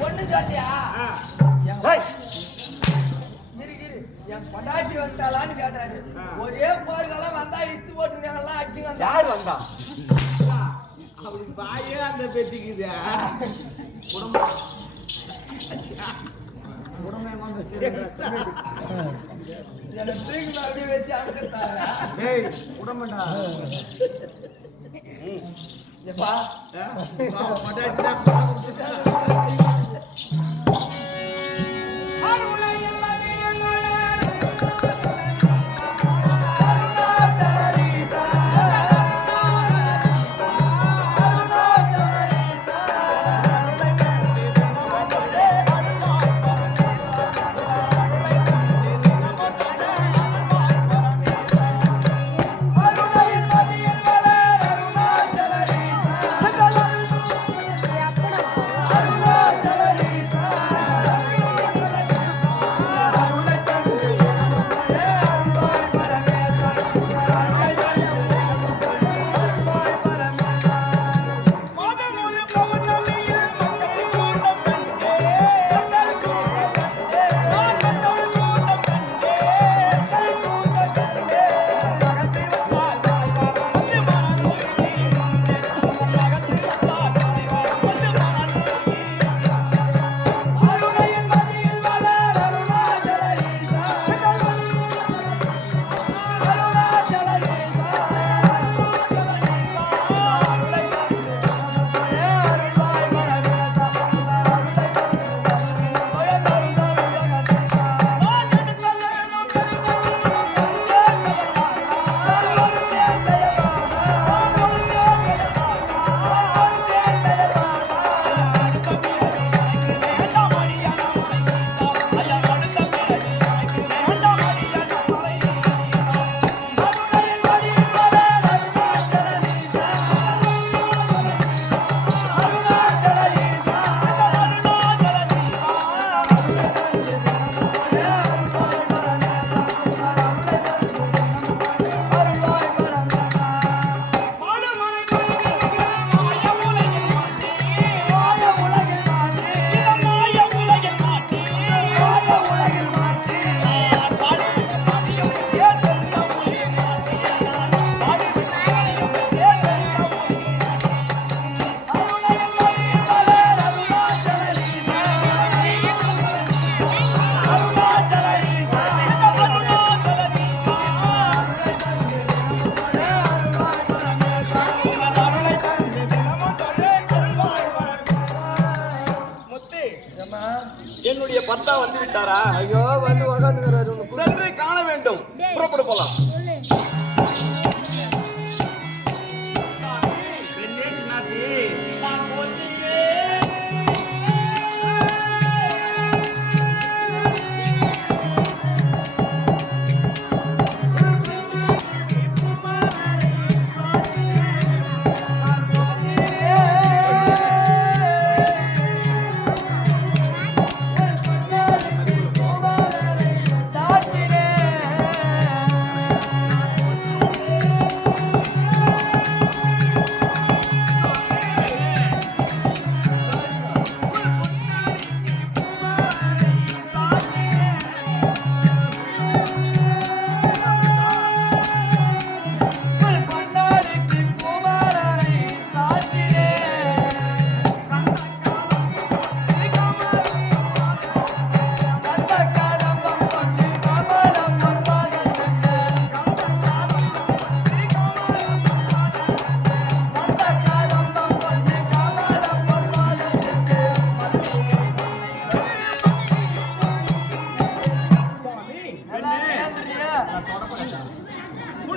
பொண்ணு சொல்லியா ஏய், என் பொண்டாட்டி வந்துட்டாளான்னு கேட்டாரு ஒரே போர்களெல்லாம் வந்தா இஸ்து போட்டுருக்காங்கலாம் அடிச்சு வந்தா யார் வந்தா? அப்படி பாயே அந்த பேச்சுக்குது என்னை உடம்பா Thank you.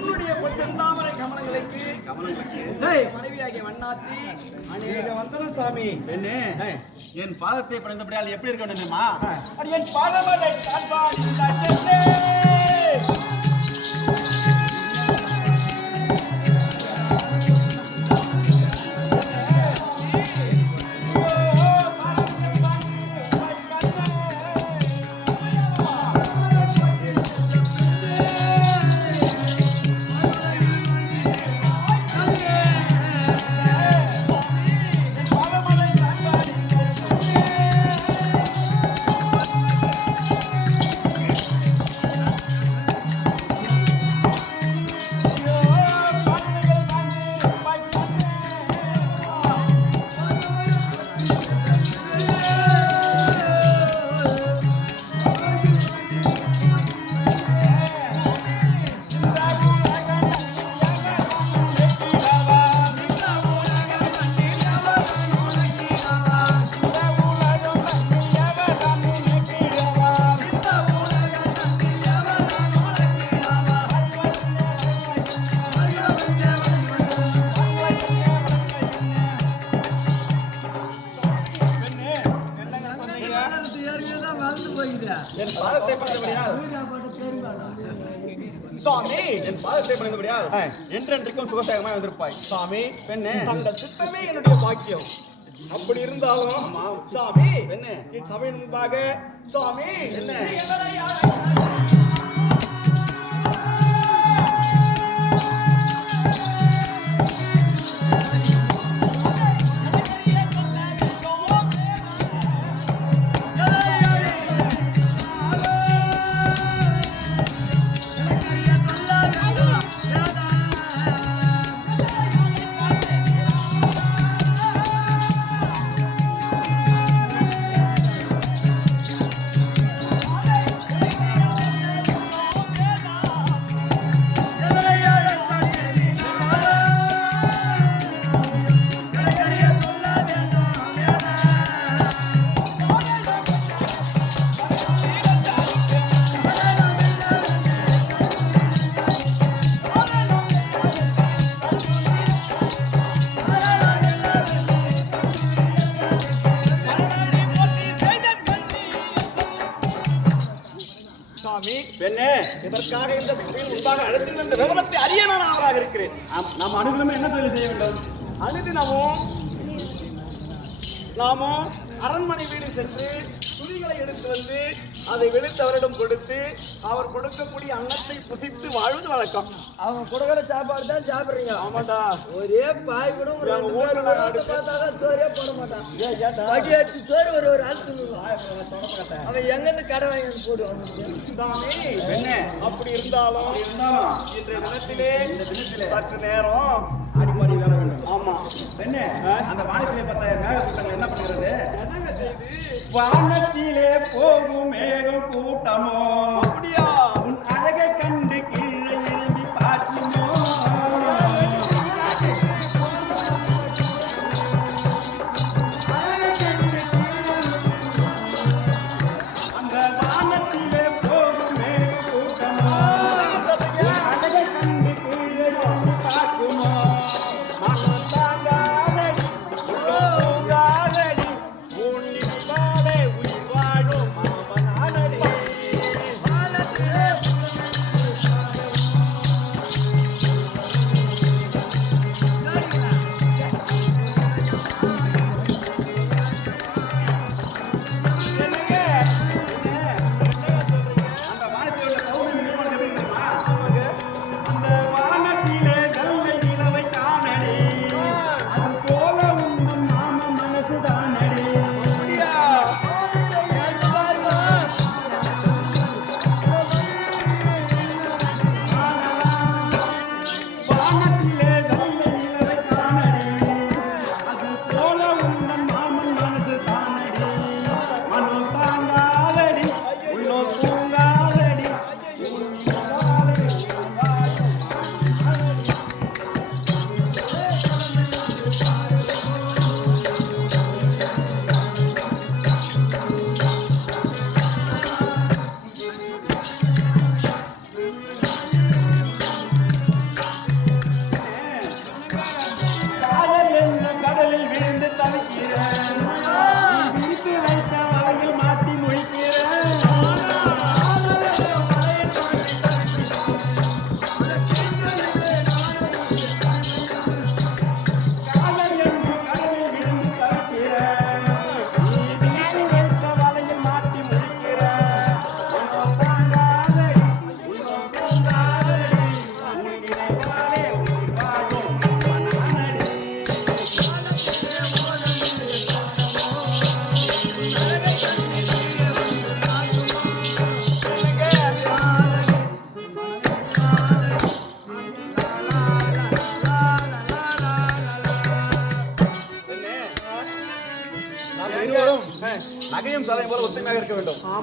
உன்னுடைய செந்தாமரை கமலங்களுக்கு. மனைவியாகிய வண்ணாத்தி அநேக வந்தனம் சாமி ஏய். என் பாதத்தை படைந்தபடியால் எப்படி இருக்க வேண்டுமா என் பாதமலை என்றென்றைக்கும் சுகசேகமாய் வந்திருப்பாய். சுவாமி பெண்ணே. தங்கள் சித்தமே என்னுடைய பாக்கியம். அப்படி இருந்தாலும் சுவாமி பெண்ணே. என் சபையின் முன்பாக சுவாமி என்ன? சுவாமி பெண்ணே இதற்காக இந்த சபையில் உண்டாக அழைத்து இந்த விவரத்தை அறிய நான் ஆவலாக இருக்கிறேன் நாம் நாம் என்ன தொழில் செய்ய வேண்டும்? அனுதினமும் நாமும் அரண்மனை வீடு சென்று துணிகளை எடுத்து வந்து அதை வெளுத்தவரிடம் கொடுத்து அவர் கொடுக்கக்கூடிய அன்னத்தை புசித்து வாழ்வது வழக்கம். அவங்க கொடுக்குற சாப்பாடு தான் சாப்பிடுறீங்க. ஆமாடா ஒரே பாய் கூட ஒரு ஊர்ல பார்த்தாக்கா சோறே போட மாட்டான். படி அடிச்சு சோறு ஒரு ஒரு ஆள் தின்னுவான். அவன் எங்கிருந்து கடை வாங்கி போடுவான்? பெண்ணே அப்படி இருந்தாலும் இன்றைய தினத்திலே சற்று நேரம் வேண்டும் ஆமா அந்த வானத்திலே பார்த்த மேகக்கூட்டங்கள் என்ன பண்ணுகிறது என்னங்க வானத்திலே போகும் மேகம் கூட்டமோ அப்படியா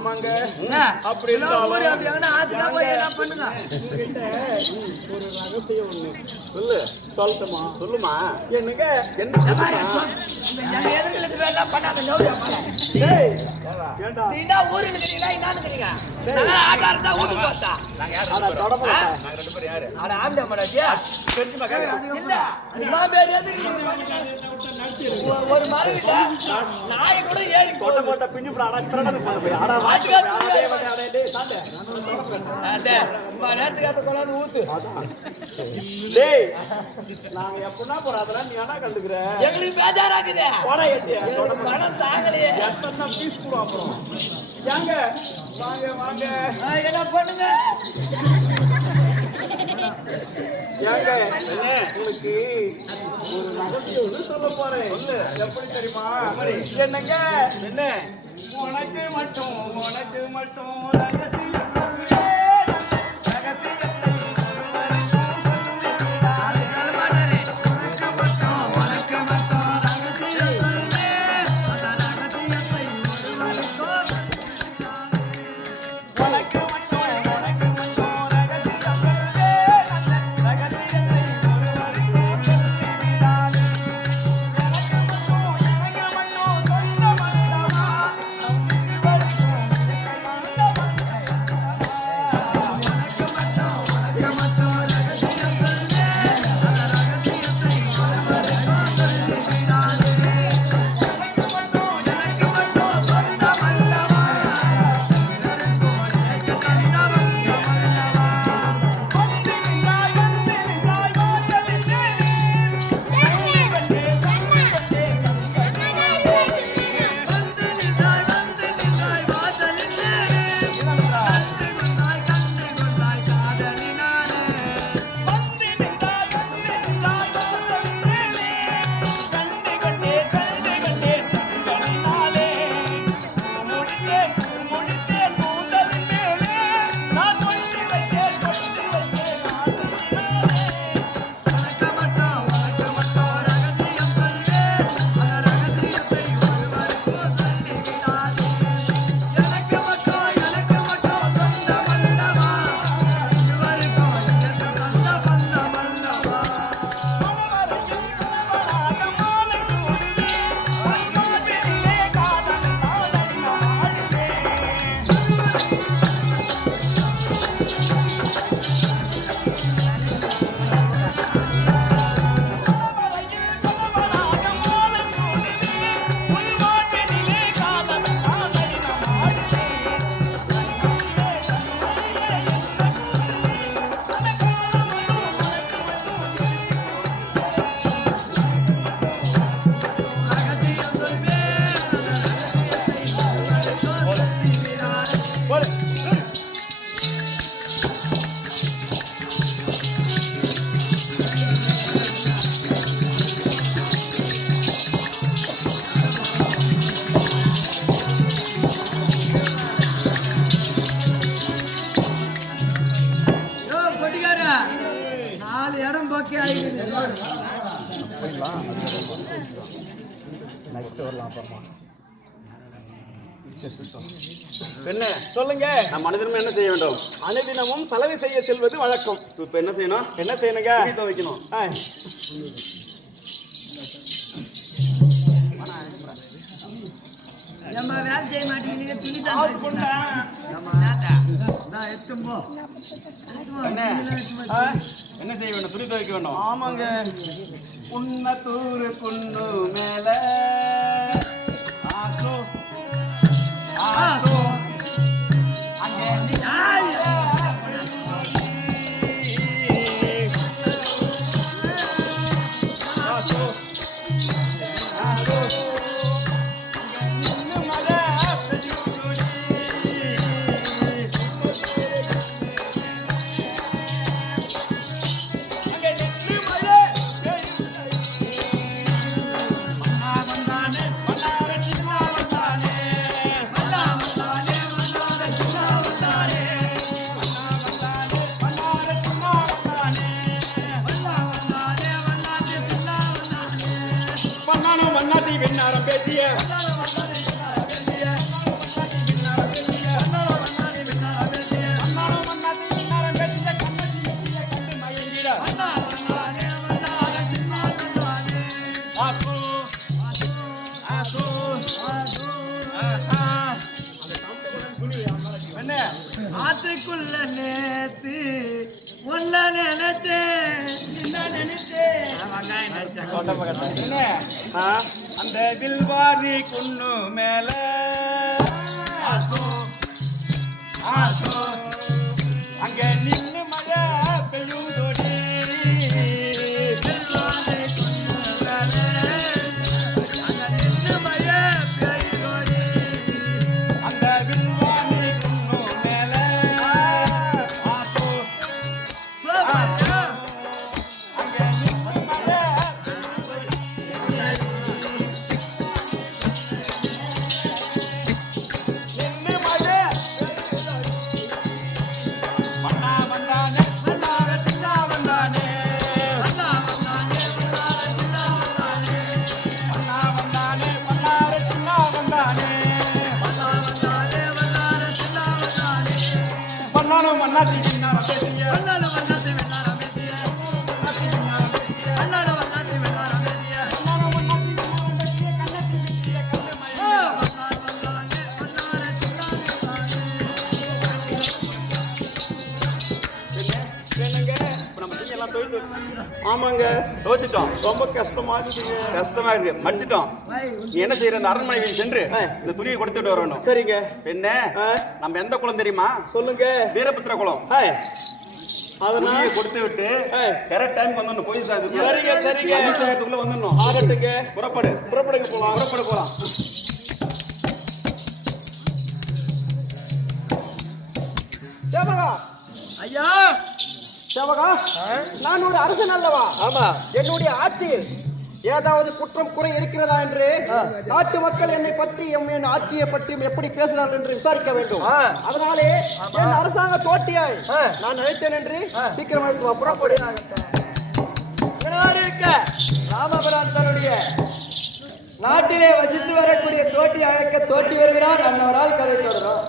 பண்ணுங்க? உங்ககிட்ட ஒரு ரகசியம் ஒண்ணு. சொல்லு. சொல்லட்டுமா? சொல்லுமா? என்னங்க? என்ன சொல்லுமா? ஊருக்கு நான் ஆனா இல்ல சும்மா பேர் எதுக்கு? ஒ- ஒரு மரகிட்ட நாய் கூட ஏறி போகுது. போட்ட பிஞ்சு போட போய். வாட்டி அடே, ரொம்ப நேரத்துக்கு அதை கொண்டாந்து ஊத்து. டேய் நாங்க அதெல்லாம் நீ என்ன கண்டுக்கிற? எங்களுக்கு பேஜாராக்குது போடா ஏத்தியா? எங்களுக்கு பணம் தாங்கலையே. எத்தனை பீஸ் போடுவோம் அப்புறம் ஏங்க வாங்க. வாங்க என்ன பண்ணுங்க ஏங்க உங்களுக்கு ஒரு ரகசியம் ஒண்ணு சொல்ல போறேன். எப்படி தெரியுமா? என்னங்க? என்ன உனக்கு மட்டும் உனக்கு மட்டும் ரகசியம் சொல்லுங்க. நான் மனிதனும் என்ன செய்ய வேண்டும்? அனுதினமும் செலவு செய்ய செல்வது வழக்கம். இப்ப என்ன செய்யணும்? என்ன செய்யணுங்க? துணி துவைக்கணும் நம்ம வேலை செய்ய மாட்டேங்கிறீங்க துணி ஆவுது பொண்ணா? ஆ, என்ன செய்ய வேண்டும்? துணி துவைக்க வேண்டும். ஆமாங்க. உன்னத்தூரு குன்னு மேல ஆசோ ஆசோ. மன்னாத்தி சின்ன பேசிய பேசிய மன்னாத்தி ஆமாங்க. துவைச்சிட்டோம் ரொம்ப கஷ்டமா இருக்குதுங்க கஷ்டமா இருக்கு மடிச்சிட்டோம். நீ என்ன செய்யற இந்த அரண்மனை வீடு சென்று ஆ. இந்த துணியை கொடுத்துட்டு வரணும் சரிங்க. என்ன ஆ. நம்ம எந்த குளம் தெரியுமா? சொல்லுங்க. வீரபுத்திர குளம். அதனால் கொடுத்து விட்டு ஆ. கரெக்ட் டைம் வந்துடணும் போய் சரிங்க, சரிங்க. சாயத்துக்குள்ள வந்துடணும். ஆகட்டுங்க. புறப்படு. புறப்படுங்க போலாம் புறப்படு போலாம் ஐயா. சேவகா நான் ஒரு அரசன் அல்லவா? ஆமா. என்னுடைய ஆட்சியில் ஏதாவது குற்றம் குறை இருக்கிறதா என்று நாட்டு மக்கள் என்னை பற்றி எம் என் ஆட்சியை பற்றியும் எப்படி பேசுகிறார்கள் என்று விசாரிக்க வேண்டும். அதனாலே என் அரசாங்க தோட்டியாய் ஆ. நான் அழைத்தேன் என்று சீக்கிரம் அழைத்து வா புறப்படு இருக்க ராமபுரான் தன்னுடைய நாட்டிலே வசித்து வரக்கூடிய தோட்டி அழைக்க தோட்டி வருகிறார். அன்னவரால் கதை தொடரும்.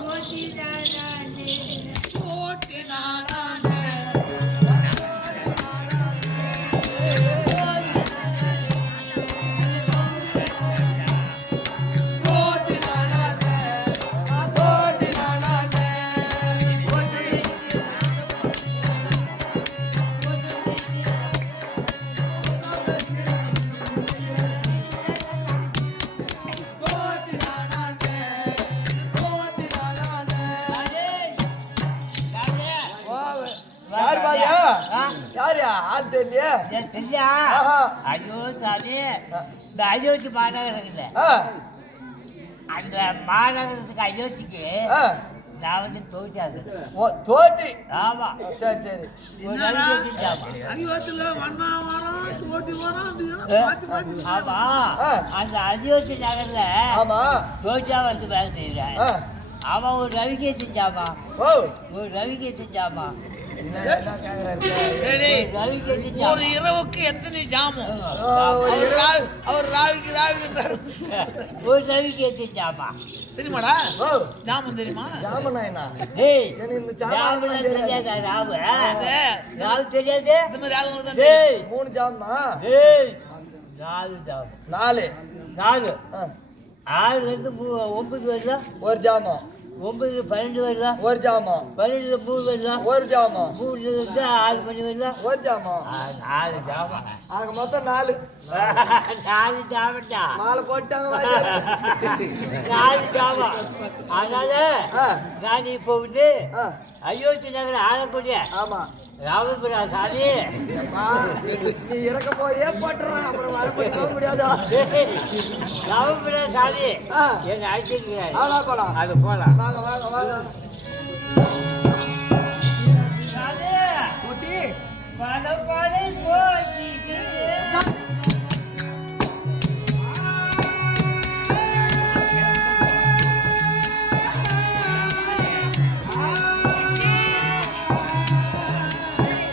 ஐயோ சாமி. இந்த அயோத்தி மாநகரம் இருக்குல்ல அந்த மாநகரத்துக்கு அயோத்திக்கு. நான் வந்து தோச்சாங்க ஓ, தோட்டி. ஆமா. சரி ஆமா. அந்த அயோத்தி நகர்ல ஆமா. வந்து வேலை செய்யறேன். அவன் ஒரு ரவிக்கை செஞ்சாமா? ஓ. ஒரு ரவிக்கை செஞ்சாமா? கேக்குறாரு? ஒரு இரவுக்கு எத்தனை ஜாமம்? அவர் ராவி அவர் ராவிக்கு ராவிக்கின்றார் ஒரு ரவிக்கை செஞ்சாமா தெரியுமாடா? ஓ, ஜாமம் தெரியுமா? இந்த ஜாமான் தெரியாதா. ராவு? இந்த ராவு தெரியாது? இந்த மாதிரி ஆளுங்களுக்கு தான் மூணு ஜாமா? டேய் நாலு ஜாமம் நாலு. நாலு. ஆ, ஆறுல இருந்து மூ ஒன்பது வருதா ஒரு ஜாமம் ஒன்பதுல பன்னெண்டு வருதா? ஒரு ஜாமம் பன்னெண்டுல மூணு வருதா? ஒரு மூணுல இருந்து ஆறு மணி வருதா? ஒரு ஜாமம் ஆ, நாலு ஜாமம் ஆக மொத்தம் நாலு. நாலு ஜாமண்டா? மாலை போட்டாங்க. நாலு ஜாமம் அதனால நான் இப்போ வந்து அயோத்தி நகர் ஆளக்கூடிய ஆமா. ராமபுரா சாமி அம்மா, நீ இறக்க போயே போட்டுறான் அப்புறம் வர முடியாதா. என்ன அழைச்சிருக்கிறாரு அது வாங்க வாங்க வாங்க. குட்டி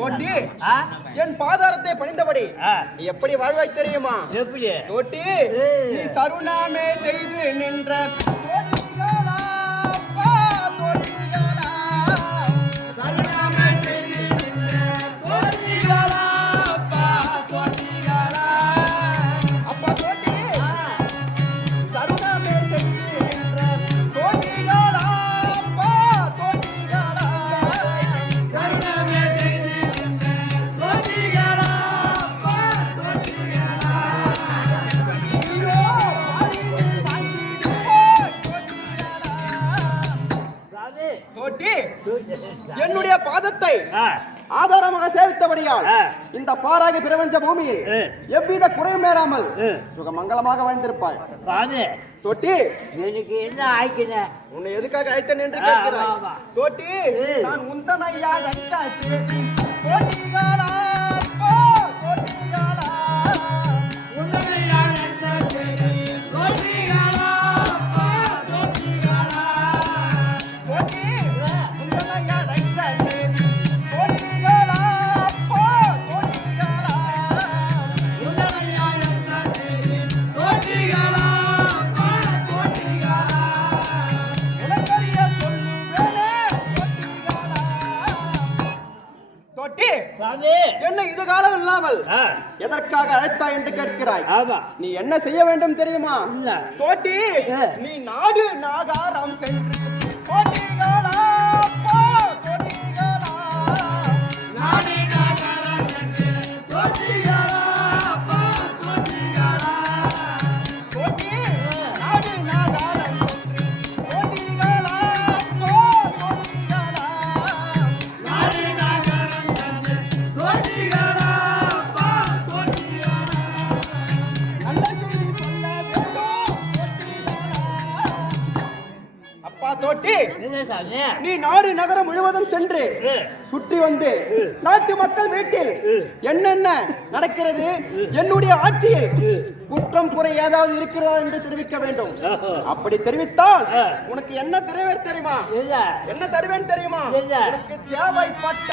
தொட்டி. என் பாதாரத்தை பணிந்தபடி. எப்படி வாழ்வாய் தெரியுமா? எப்படி? தொட்டி நீ சருணாமே செய்து நின்ற. சேவித்தபடியால் ஆ. இந்த பாராக பிரபஞ்ச பூமியில். எவ்வித குறையும் நேராமல் ஆ. சுகமங்கலமாக வாழ்ந்திருப்பாய் தோட்டி எனக்கு என்ன ஆய்க்கின உன்னை எதுக்காக அழைத்தேன் என்று கேட்கிறாய். தோட்டி. நான் உந்தனையா அழைத்தாச்சு தோட்டிகளா இல்லாமல் எதற்காக அழைத்தாய் என்று கேட்கிறாய்? நீ என்ன செய்ய வேண்டும் தெரியுமா? ஆ. நீ நாடு நாகாரம் சென்று தோட்டிகளா, போ, நீ நாடு நகரம் முழுவதும் சென்று சுற்றி வந்து நாட்டு மக்கள் வீட்டில் என்னென்ன நடக்கிறது? என்னுடைய ஆட்சியில் குற்றம் குறை ஏதாவது இருக்கிறதா என்று தெரிவிக்க வேண்டும். அப்படி தெரிவித்தால். உனக்கு என்ன தருவேன் தெரியுமா? என்ன? தருவேன் தெரியுமா? உனக்கு தேவைப்பட்ட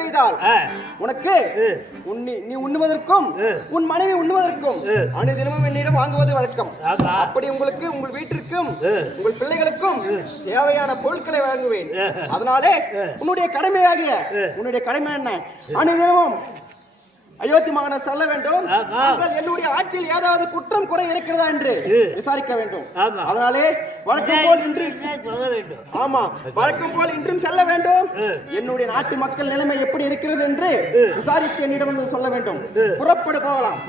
செய்தால் உனக்கு நீ உண்ணுவதற்கும். உன் மனைவி உண்ணுவதற்கும். அனுதினமும் என்னிடம் வாங்குவது வழக்கம். அப்படி உங்களுக்கு உங்கள் வீட்டிற்கும். உங்கள் பிள்ளைகளுக்கும் தேவையான பொருட்களை வழங்குவேன். அதனாலே. உன்னுடைய கடமையாகிய. உன்னுடைய கடமை என்ன அனுதினமும் அயோத்தி மகனை சொல்ல வேண்டும். தாங்கள் என்னுடைய ஆட்சியில் ஏதாவது குற்றம் குறை இருக்கிறதா என்று. விசாரிக்க வேண்டும். அதனாலே வழக்கம் போல் இன்று ஆமா வழக்கம் போல் இன்றும் செல்ல வேண்டும். என்னுடைய நாட்டு மக்கள் நிலைமை எப்படி இருக்கிறது என்று. விசாரித்து என்னிடம் வந்து சொல்ல வேண்டும். புறப்படு போகலாம்